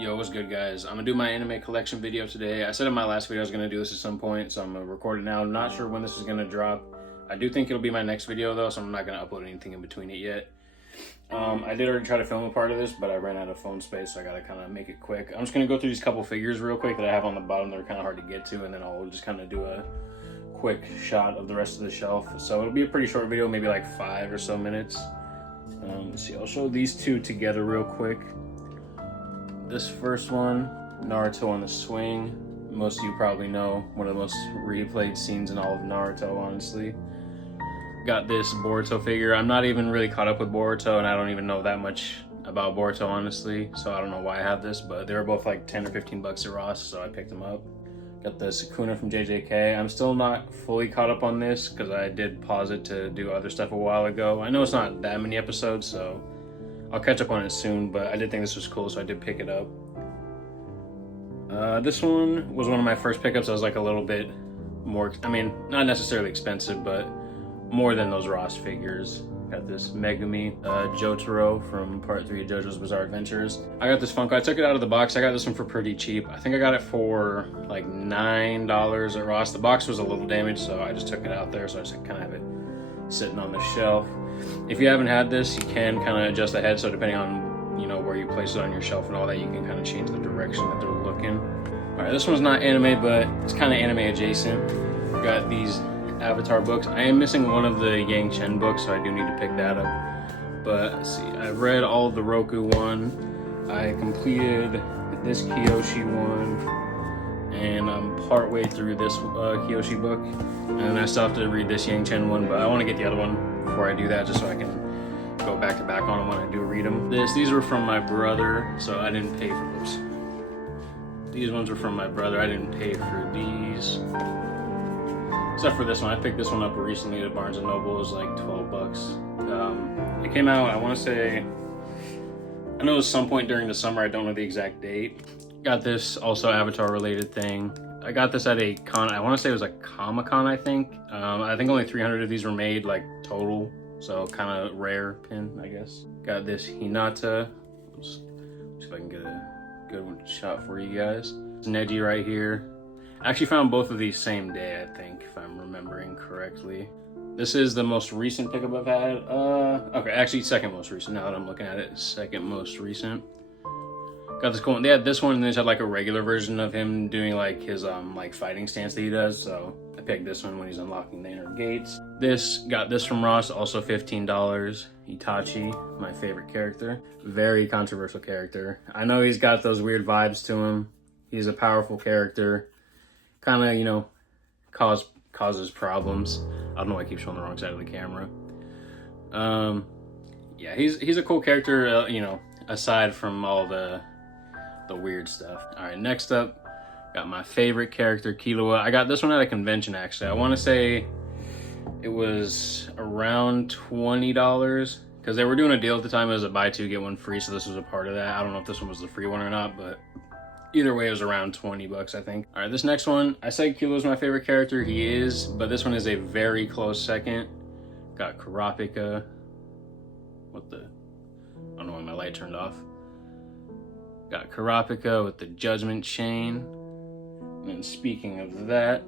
Yo, what's good, guys? I'm gonna do my anime collection video today. I said in my last video I was gonna do this at some point, so I'm gonna record it now. I'm not sure when this is gonna drop. I do think it'll be my next video though, so I'm not gonna upload anything in between it yet. I did already try to film a part of this, but I ran out of phone space, so I gotta kind of make it quick. I'm just gonna go through these couple figures real quick that I have on the bottom that are kind of hard to get to, and then I'll just kind of do a quick shot of the rest of the shelf. So it'll be a pretty short video, maybe like 5 or so minutes. Let's see, I'll show these two together real quick. This first one, Naruto on the swing. Most of you probably know, one of the most replayed scenes in all of Naruto, honestly. Got this Boruto figure. I'm not even really caught up with Boruto, and I don't even know that much about Boruto, honestly. So I don't know why I have this, but they were both like 10 or 15 bucks at Ross, so I picked them up. Got the Sukuna from JJK. I'm still not fully caught up on this because I did pause it to do other stuff a while ago. I know it's not that many episodes, so I'll catch up on it soon, but I did think this was cool, so I did pick it up. This one was one of my first pickups. I was like a little bit more, I mean, not necessarily expensive, but more than those Ross figures. Got this Megumi Jotaro from part 3 of JoJo's Bizarre Adventures. I got this Funko. I took it out of the box. I got this one for pretty cheap. I think I got it for like $9 at Ross. The box was a little damaged, so I just took it out there, so I just kind of have it sitting on the shelf. If you haven't had this, you can kind of adjust the head, so depending on, you know, where you place it on your shelf and all that, you can kind of change the direction that they're looking. All right, this one's not anime, but it's kind of anime adjacent. Got these Avatar books. I am missing one of the Yang Chen books, so I do need to pick that up. But let's see, I've read all of the Roku one. I completed this Kyoshi one, and I'm partway through this Kyoshi book. And I still have to read this Yang Chen one, but I want to get the other one before I do that, just so I can go back to back on them when I do read them. These were from my brother, so I didn't pay for those. These ones were from my brother. I didn't pay for these. Except for this one. I picked this one up recently at Barnes & Noble. It was like 12 bucks. It came out, I want to say, I know it was some point during the summer. I don't know the exact date. Got this also Avatar related thing. I got this at a con, I want to say it was like Comic-Con, I think. I think only 300 of these were made, like, total. So kind of rare pin, I guess. Got this Hinata. Let's see if I can get a good shot for you guys. Neji right here. I actually found both of these same day, I think, if I'm remembering correctly. This is the most recent pickup I've had. Okay, actually second most recent now that I'm looking at it. Second most recent. Got this cool one. They had this one, and they just had like a regular version of him doing like his like fighting stance that he does. So I picked this one when he's unlocking the inner gates. Got this from Ross, also $15. Itachi, my favorite character. Very controversial character. I know he's got those weird vibes to him. He's a powerful character. Kind of, you know, causes problems. I don't know why I keep showing the wrong side of the camera. Yeah, he's a cool character, you know, aside from all the weird stuff. All right, next up, got my favorite character, Killua. I got this one at a convention, actually. I want to say it was around $20 because they were doing a deal at the time. It was a buy two, get one free, so this was a part of that. I don't know if this one was the free one or not, but either way, it was around 20 bucks, I think. All right, this next one, I said Killua's my favorite character. He is, but this one is a very close second. Got Kurapika. What the? I don't know why my light turned off. Got Kurapika with the Judgment Chain. And then speaking of that,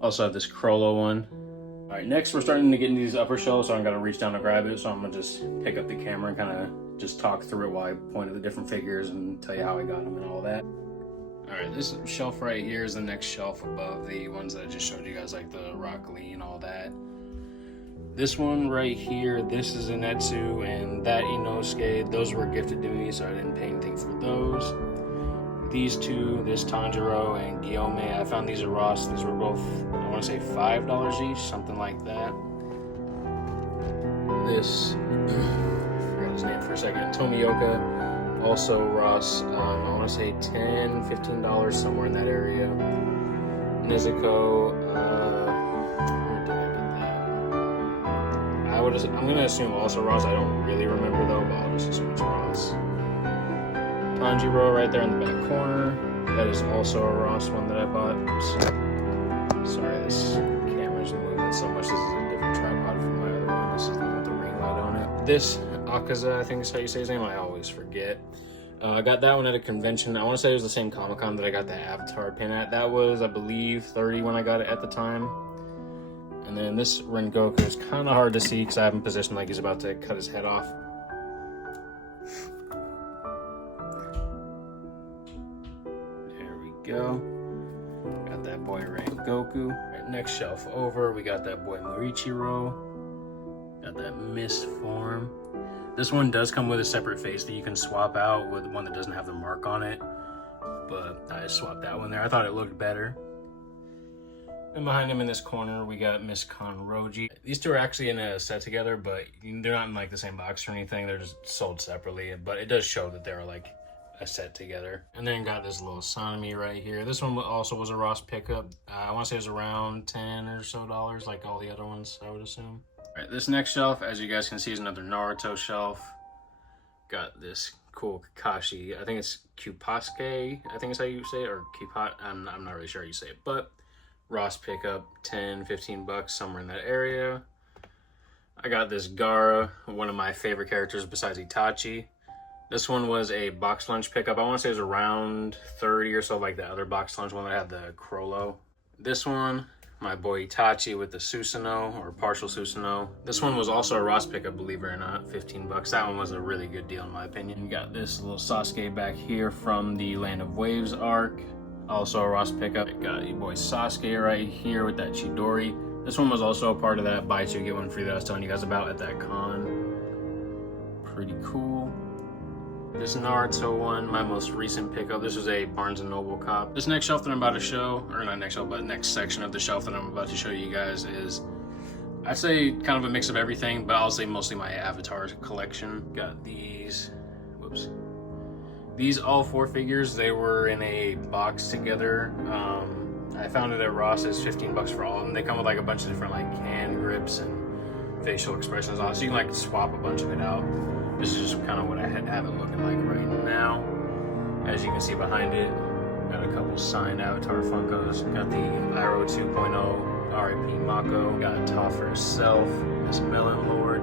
also have this Chrollo one. All right, next we're starting to get into these upper shelves, so I'm gonna reach down to grab it. So I'm gonna just pick up the camera and kind of just talk through it while I point at the different figures and tell you how I got them and all that. All right, this shelf right here is the next shelf above the ones that I just showed you guys, like the Rock Lee and all that. This one right here, this is Zenitsu, and that Inosuke, those were gifted to me, so I didn't pay anything for those. These two, this Tanjiro and Guillaume, I found these at Ross. These were both, I want to say $5 each, something like that. This, I forgot his name for a second, Tomioka, also Ross, I want to say $10, $15, somewhere in that area. Nezuko, I'm gonna assume also Ross. I don't really remember though, but I'll just assume it's Ross. Tanjiro right there in the back corner. That is also a Ross one that I bought. Sorry, this camera's moving so much. This is a different tripod from my other one. This is the one with the ring light on it. This Akaza, I think is how you say his name. I always forget. I got that one at a convention. I want to say it was the same Comic-Con that I got the Avatar pin at. That was, I believe, 30 when I got it at the time. And then this Rengoku is kind of hard to see because I have him positioned like he's about to cut his head off. There we go. Got that boy Rengoku. Right, next shelf over, we got that boy Morichiro. Got that Mist form. This one does come with a separate face that you can swap out with one that doesn't have the mark on it. But I swapped that one there. I thought it looked better. And behind him in this corner, we got Miss Kanroji. These two are actually in a set together, but they're not in like the same box or anything. They're just sold separately, but it does show that they're like a set together. And then got this little Sanemi right here. This one also was a Ross pickup. I want to say it was around $10 or so, like all the other ones, I would assume. All right, this next shelf, as you guys can see, is another Naruto shelf. Got this cool Kakashi. I think it's Kupasuke, I think is how you say it, or Kupat. I'm not really sure how you say it, but Ross pickup, 10, 15 bucks, somewhere in that area. I got this Gaara, one of my favorite characters besides Itachi. This one was a box lunch pickup. I want to say it was around 30 or so, like the other box lunch one that had the Crollo. This one, my boy Itachi with the Susanoo, or partial Susanoo. This one was also a Ross pickup, believe it or not, 15 bucks. That one was a really good deal in my opinion. You got this little Sasuke back here from the Land of Waves arc. Also a Ross pickup. Got your boy Sasuke right here with that Chidori. This one was also a part of that buy two get one free that I was telling you guys about at that con. Pretty cool. This Naruto one, my most recent pickup. This was a Barnes & Noble cop. This next shelf that I'm about to show, or not next shelf, but next section of the shelf that I'm about to show you guys is, I'd say kind of a mix of everything, but I'll say mostly my Avatar collection. Got these, whoops. These all four figures, they were in a box together. I found it at Ross. It's 15 bucks for all of them. They come with like a bunch of different like hand grips and facial expressions on it, so you can like swap a bunch of it out. This is just kind of what I have it looking like right now. As you can see behind it, got a couple signed Avatar Funkos. Got the Iroh 2.0, R.I.P. Mako. Got Toph herself, Miss Melon Lord,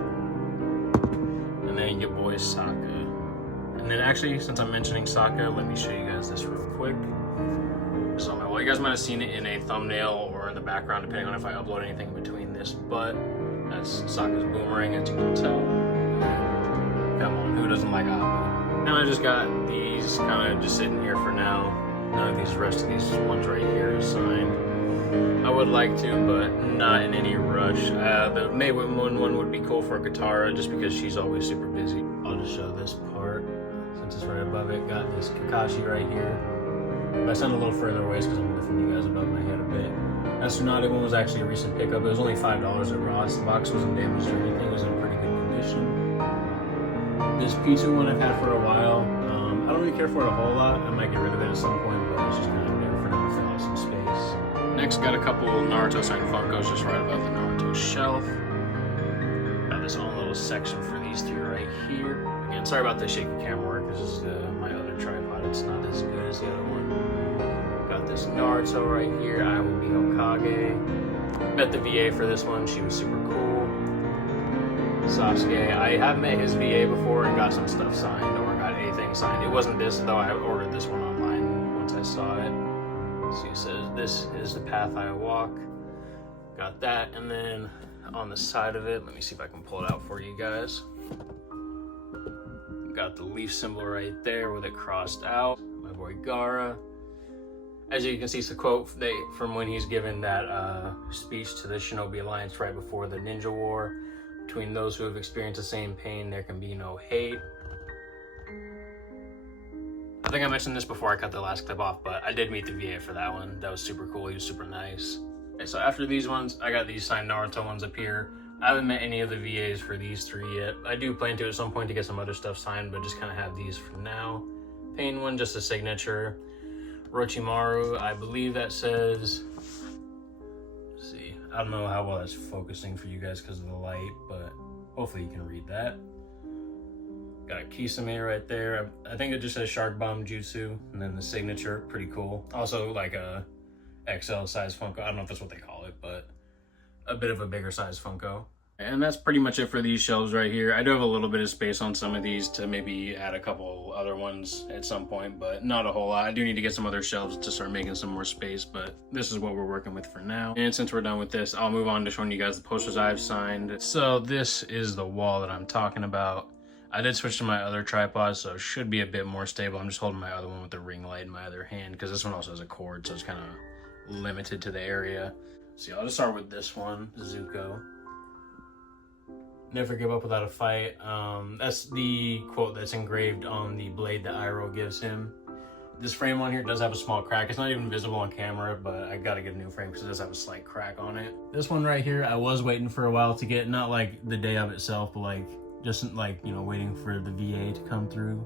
and then your boy Sokka. And then actually, since I'm mentioning Sokka, let me show you guys this real quick. This is on my wall. You guys might have seen it in a thumbnail or in the background, depending on if I upload anything in between this, but that's Sokka's boomerang, as you can tell. Come on, who doesn't like Appa? And I just got these kind of just sitting here for now. None of these rest of these ones right here are signed. I would like to, but not in any rush. The Mei Whitman one would be cool for Katara, just because she's always super busy. I'll just show this part since it's right above it. Got this Kakashi right here. If I stand a little further away, it's because I'm lifting you guys above my head a bit. That Tsunade one was actually a recent pickup. It was only $5 at Ross. The box wasn't damaged or anything. It was in pretty good condition. This P2 one I've had for a while. I don't really care for it a whole lot. I might get rid of it at some point, but it's just kind of there for now to fill out some space. Next, got a couple Naruto signed Funkos just right above the Naruto shelf. Got this own little section for these three right here. Again, sorry about the shaky camera work. This is my other tripod. It's not as good as the other one. Got this Naruto right here. I will be Hokage. Met the VA for this one. She was super cool. Sasuke, I have met his VA before and got some stuff signed, or got anything signed. It wasn't this though. I ordered this one online once I saw it. So he says, "This is the path I walk." Got that, and then on the side of it, let me see if I can pull it out for you guys. Got the leaf symbol right there with it crossed out. My boy Gaara. As you can see, it's a quote from when he's given that speech to the Shinobi Alliance right before the Ninja War. Between those who have experienced the same pain, there can be no hate. I think I mentioned this before I cut the last clip off, but I did meet the VA for that one. That was super cool. He was super nice. Okay, so after these ones, I got these signed Naruto ones up here. I haven't met any of the VAs for these three yet. I do plan to at some point to get some other stuff signed, but just kind of have these for now. Pain one, just a signature. Orochimaru, I believe that says... I don't know how well that's focusing for you guys because of the light, but hopefully you can read that. Got Kisame right there. I think it just says Shark Bomb Jutsu, and then the signature, pretty cool. Also like a XL size Funko. I don't know if that's what they call it, but a bit of a bigger size Funko. And that's pretty much it for these shelves right here. I do have a little bit of space on some of these to maybe add a couple other ones at some point, but not a whole lot. I do need to get some other shelves to start making some more space, but this is what we're working with for now. And since we're done with this, I'll move on to showing you guys the posters I've signed. So this is the wall that I'm talking about. I did switch to my other tripod, so it should be a bit more stable. I'm just holding my other one with the ring light in my other hand because this one also has a cord, so it's kind of limited to the area. So I'll just start with this one, Zuko. Never give up without a fight. That's the quote that's engraved on the blade that Iroh gives him. This frame on here does have a small crack. It's not even visible on camera, but I gotta get a new frame because it does have a slight crack on it. This one right here, I was waiting for a while to get, not like the day of itself, but like just like, you know, waiting for the VA to come through.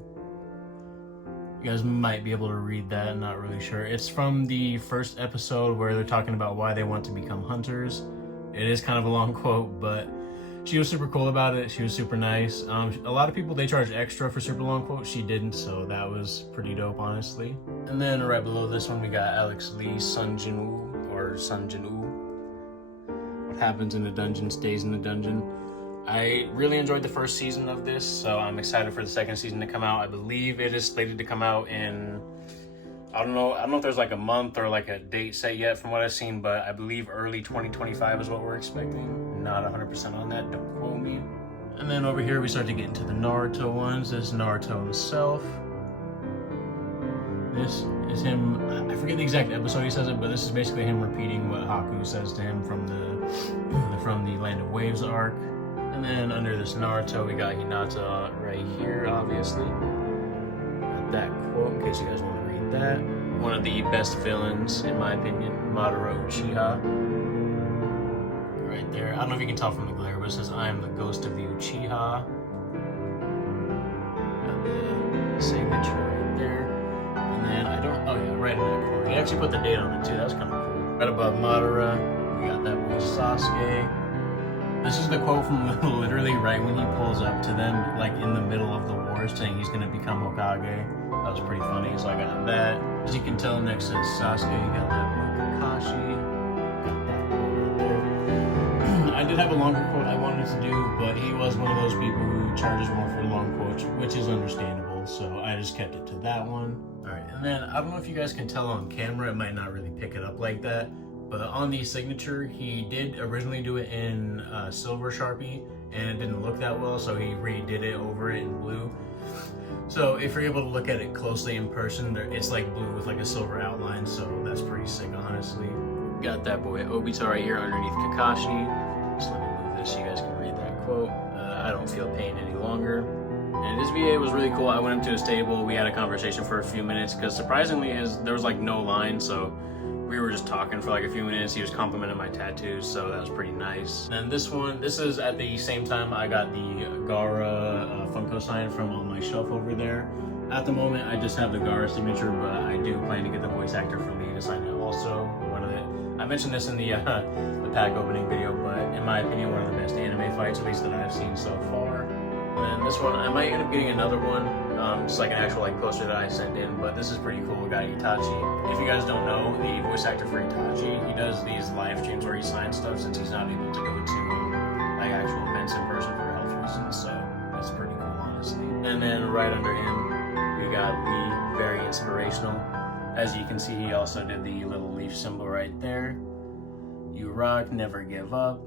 You guys might be able to read that, I'm not really sure. It's from the first episode where they're talking about why they want to become hunters. It is kind of a long quote, but she was super cool about it. She was super nice. A lot of people, they charge extra for super long quotes. She didn't, so that was pretty dope, honestly. And then right below this one, we got Alex Lee, Sun Jin-woo, or Sun Jin-woo. What happens in the dungeon stays in the dungeon. I really enjoyed the first season of this, so I'm excited for the second season to come out. I believe it is slated to come out in, I don't know if there's like a month or like a date set yet from what I've seen, but I believe early 2025 is what we're expecting. Not 100% on that, don't quote me. And then over here we start to get into the Naruto ones. This is Naruto himself. This is him, I forget the exact episode he says it, but this is basically him repeating what Haku says to him from the Land of Waves arc. And then under this Naruto, we got Hinata right here, obviously. Got that quote in case you guys want to read that. One of the best villains, in my opinion, Madara Uchiha. Right there. I don't know if you can tell from the glare, but it says, I am the ghost of the Uchiha. Got the signature right there. And then I don't, oh yeah, right in that corner. He actually put the date on it too, that was kind of cool. Right above Madara, we got that boy Sasuke. This is the quote from literally right when he pulls up to them, like in the middle of the war, saying he's gonna become Hokage. That was pretty funny, so I got that. As you can tell, next to Sasuke, you got that boy Kakashi. Got that quote right there. I did have a longer quote I wanted to do, but he was one of those people who charges more for long quotes, which is understandable, so I just kept it to that one. Alright, and then I don't know if you guys can tell on camera, it might not really pick it up like that, but on the signature, he did originally do it in silver Sharpie, and it didn't look that well, so he redid it over it in blue. So if you're able to look at it closely in person, it's like blue with like a silver outline, so that's pretty sick, honestly. Got that boy Obito right here underneath Kakashi. Just let me move this so you guys can read that quote. I don't feel pain any longer. And his VA was really cool. I went up to his table, we had a conversation for a few minutes, because surprisingly there was like no line, so we were just talking for like a few minutes. He was complimenting my tattoos, so that was pretty nice. And this one, this is at the same time I got the Gaara Funko sign from on my shelf over there. At the moment, I just have the Gaara signature, but I do plan to get the voice actor for Lee to sign it also. I mentioned this in the pack opening video, but in my opinion, one of the best anime fights, at least that I've seen so far. And then this one, I might end up getting another one. Just like an actual like poster that I sent in, but this is pretty cool. We got Itachi. If you guys don't know, the voice actor for Itachi, he does these live streams where he signs stuff since he's not able to go to like actual events in person for health reasons, so that's pretty cool, honestly. And then right under him, we got Lee, very inspirational. As you can see, he also did the little leaf symbol right there. You rock, never give up.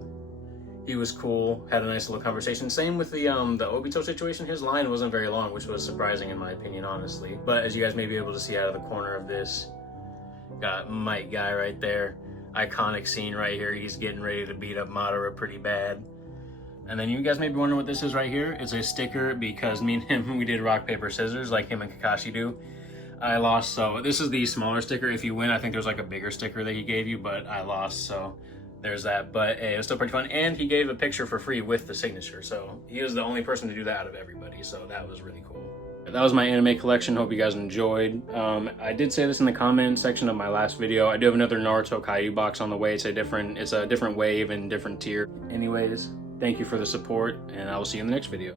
He was cool, had a nice little conversation. Same with the Obito situation. His line wasn't very long, which was surprising in my opinion, honestly. But as you guys may be able to see out of the corner of this, got Might Guy right there. Iconic scene right here. He's getting ready to beat up Madara pretty bad. And then you guys may be wondering what this is right here. It's a sticker because me and him, we did rock, paper, scissors like him and Kakashi do. I lost, so this is the smaller sticker. If you win, I think there's like a bigger sticker that he gave you, but I lost, so there's that. But hey, it was still pretty fun, and he gave a picture for free with the signature, so he was the only person to do that out of everybody, so that was really cool. That was my anime collection. Hope you guys enjoyed. I did say this in the comment section of my last video. I do have another Naruto Caillou box on the way. It's a different wave and different tier. Anyways, thank you for the support, and I will see you in the next video.